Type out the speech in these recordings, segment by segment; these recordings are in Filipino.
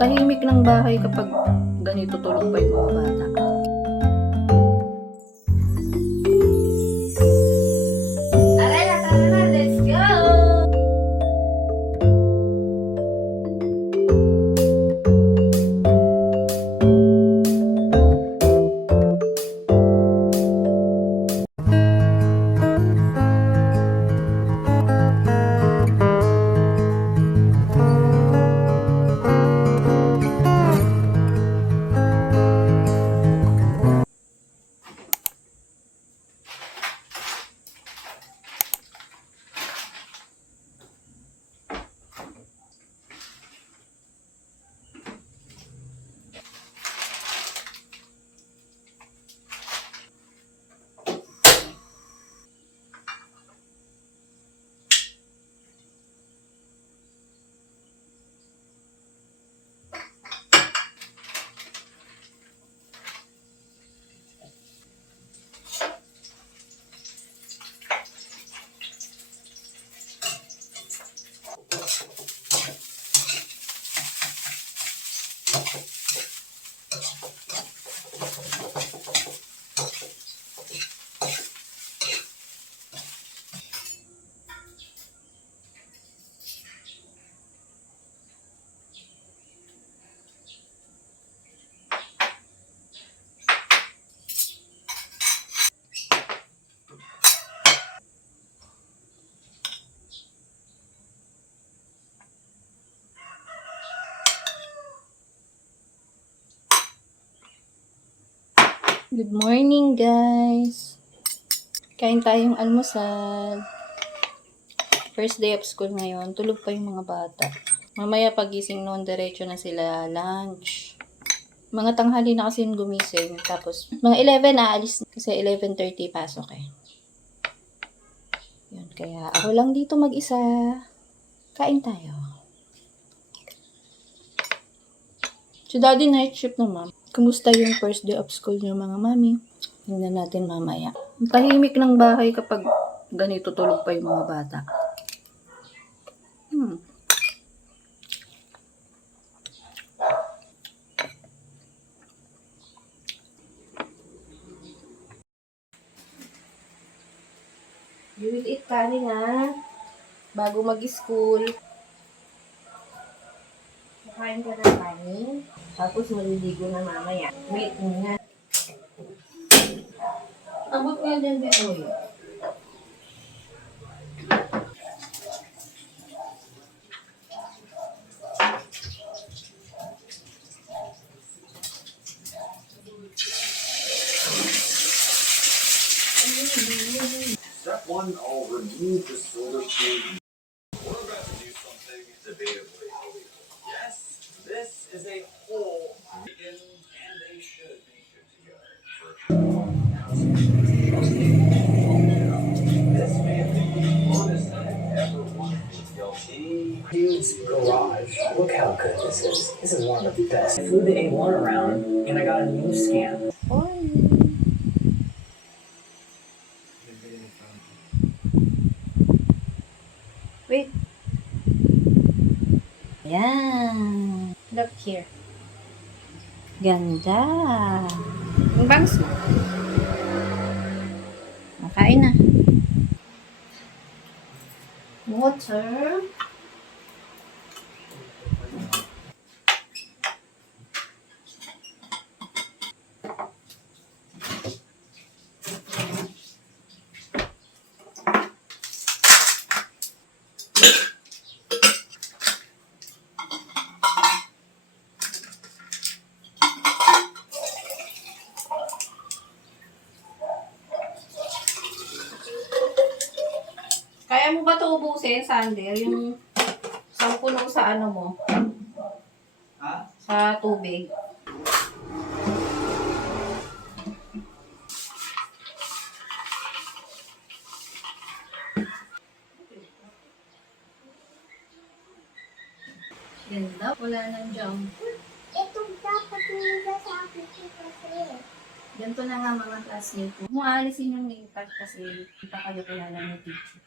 Tahimik ng bahay kapag ganito tulog pa yung mga bata. Tara na, let's go! Good morning, guys! Kain tayong almusal. First day of school ngayon. Tulog pa yung mga bata. Mamaya pagising noon, diretso na sila lunch. Mga tanghali na kasi yung gumising. Tapos, mga 11 aalis. Kasi 11:30 pasok eh. Yun, kaya ako lang dito mag-isa. Kain tayo. Si Daddy night shift naman. Kumusta yung first day of school niyo, mga mami? Tingnan natin mamaya. Ang tahimik ng bahay kapag ganito tulog pa yung mga bata. You will eat kanin ha. Bago mag-school. Kakain ka ng kanin. Tapos maliligo na mamaya. Wait muna. Abot nga dyan dito eh. Step 1, I'll remove the solar tube. We're about to do something debatably illegal. Yes, this is a whole vegan, and they should be good to go. This may have been the funnest thing I ever wanted to guilty. Dude's garage. Look how good this is. This is one of the best. I flew the A1 around and I got a new scan. Wait. Yan. Look here. Ganda. Yung bangs mo. Makain na. Water. Kaya mo ba ito ubusin, Sander? Yung 10 nung sa ano mo? Ha? Sa tubig. Ganda. Wala nang jump. Ito dapat nila sa akin kasi. Ganito na nga mga classmate ko. Kung aalisin yung name tag kasi hindi pa kayo kilala ng teacher.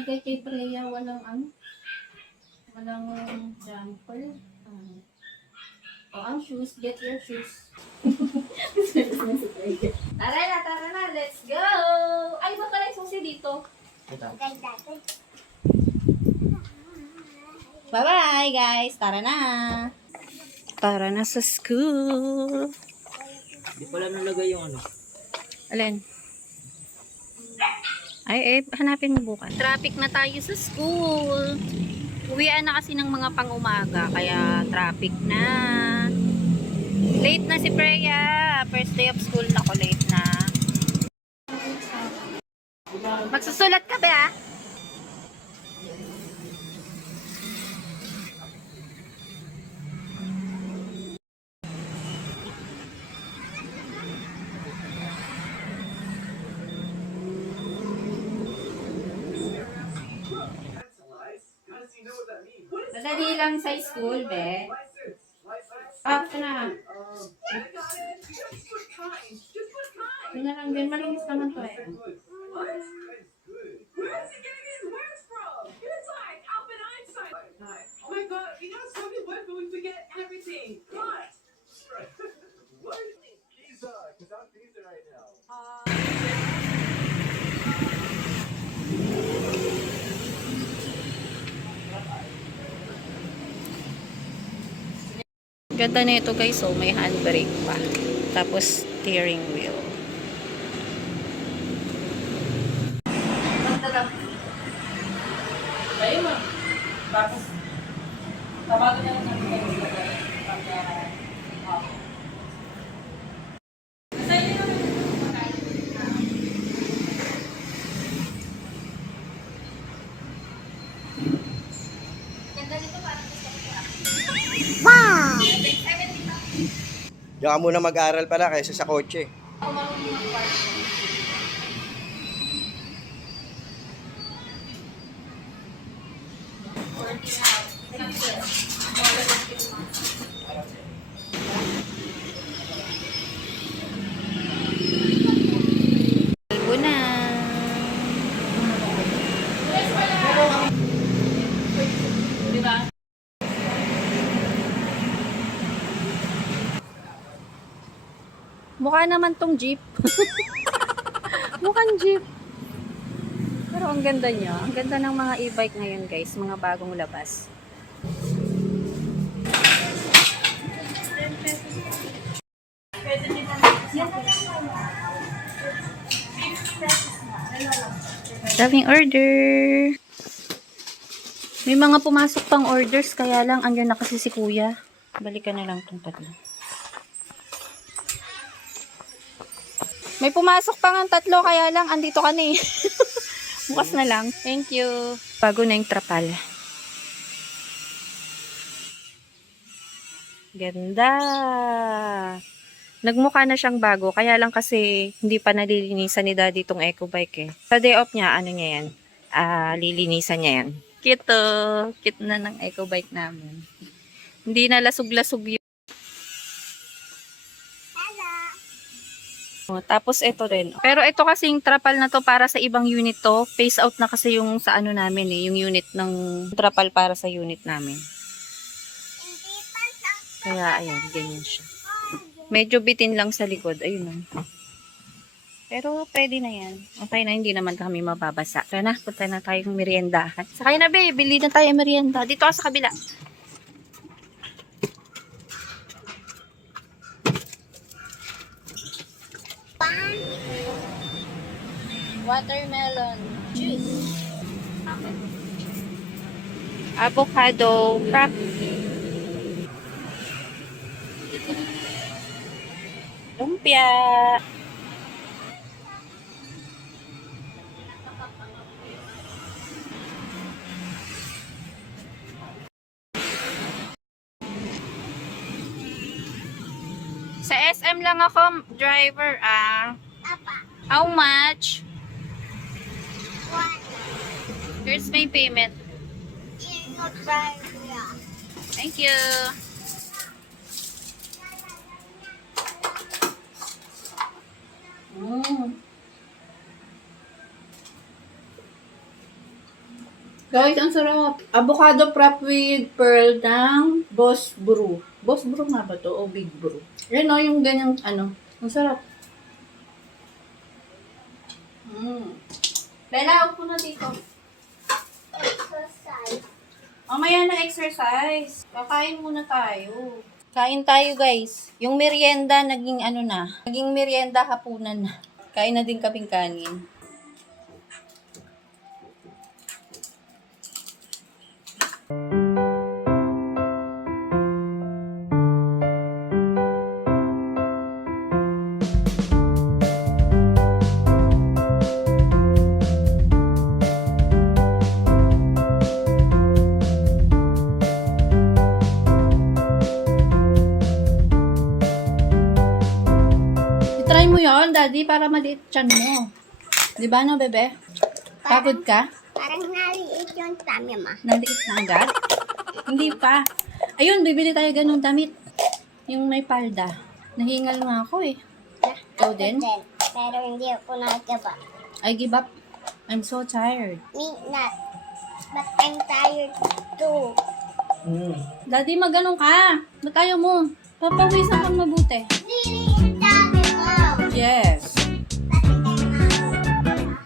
Kay Freya walang ano? Walang jumper. Oh, ang shoes. Get your shoes. Tara na. Let's go! Ay, ba pala yung susi dito? Bye-bye, guys. Tara na. Tara na sa school. Di pala nalagay yung ano. Alin? Ay, hanapin mo bukas. Traffic na tayo sa school. Uwian na kasi ng mga pang-umaga, kaya traffic na. Late na si Freya. First day of school na ko, late na. Magsusulat ka ba? You know what that means. What is Madali lang sa school, be. license? License. Ah, ito na. I got it. Just put kind. Just put kind. Ito na lang din. Malinis naman to eh. What? That's good. Where's he getting his words from? It's like Albert Einstein. Oh my god, you know something what we forget everything. What? What? Pizza, because I'm pizza right now. Ganda na ito guys, so may handbrake pa. Tapos steering wheel. Ayun mo. Tapos, tawagan na lang natin kayo. Diyan ka muna mag-aral pala kaysa sa kotse. Kalbo na. Mukha naman tong jeep. Mukhang jeep. Pero ang ganda niya. Ang ganda ng mga e-bike ngayon guys. Mga bagong labas. Daming order. May mga pumasok pang orders. Kaya lang, andyan na kasi si kuya. Balikan na lang itong tatlo. May pumasok pa nga 3, kaya lang andito ka na eh. Bukas na lang. Thank you. Bago na yung trapal. Ganda. Nagmukha na siyang bago, kaya lang kasi hindi pa nalilinisan ni Daddy tong eco bike eh. Sa day off niya, ano niya yan? Lilinisan niya yan. Cute oh. Cute na ng eco bike namin. Hindi na lasog-lasog yun. Tapos ito rin. Pero ito kasing trapal na to para sa ibang unit to. Phase out na kasi yung sa ano namin eh. Yung unit ng trapal para sa unit namin. Kaya ayan, ganyan siya. Medyo bitin lang sa likod. Ayun o. Pero pwede na yan. Okay na, hindi naman kami mababasa. Tara na, punta na tayong meriendahan. Sakay na be, bili na tayo merienda. Dito ka sa kabila. Watermelon juice. Avocado wrap. Lumpia. Sa SM lang ako, driver. How much? Here's my payment. Thank you. Guys, ang sarap. Avocado frap with pearl ng Boss Brew. Boss bro nga ba to? O big bro? Yan o, yung ganyang ano. Ang sarap. Bella, upo na dito. Exercise. Mamaya na exercise. Kakain muna tayo. Kain tayo guys. Yung merienda naging ano na. Naging merienda hapunan na. Kain na din kaming kanin. I-try mo yon daddy, para maliit chan mo. Di ba no, bebe? Pagod ka? Parang naliit yung tummy ma. Naliit na agad? Hindi pa. Ayun, bibili tayo ganung damit. Yung may palda. Nahingal nga ako eh. Ikaw din? Pero hindi ako nagaba. I give up. I'm so tired. Me not. But I'm tired too. Daddy, magano ka? Ba't ayaw mo? Papawisan kang mabuti. Liliit tummy mo. Yes.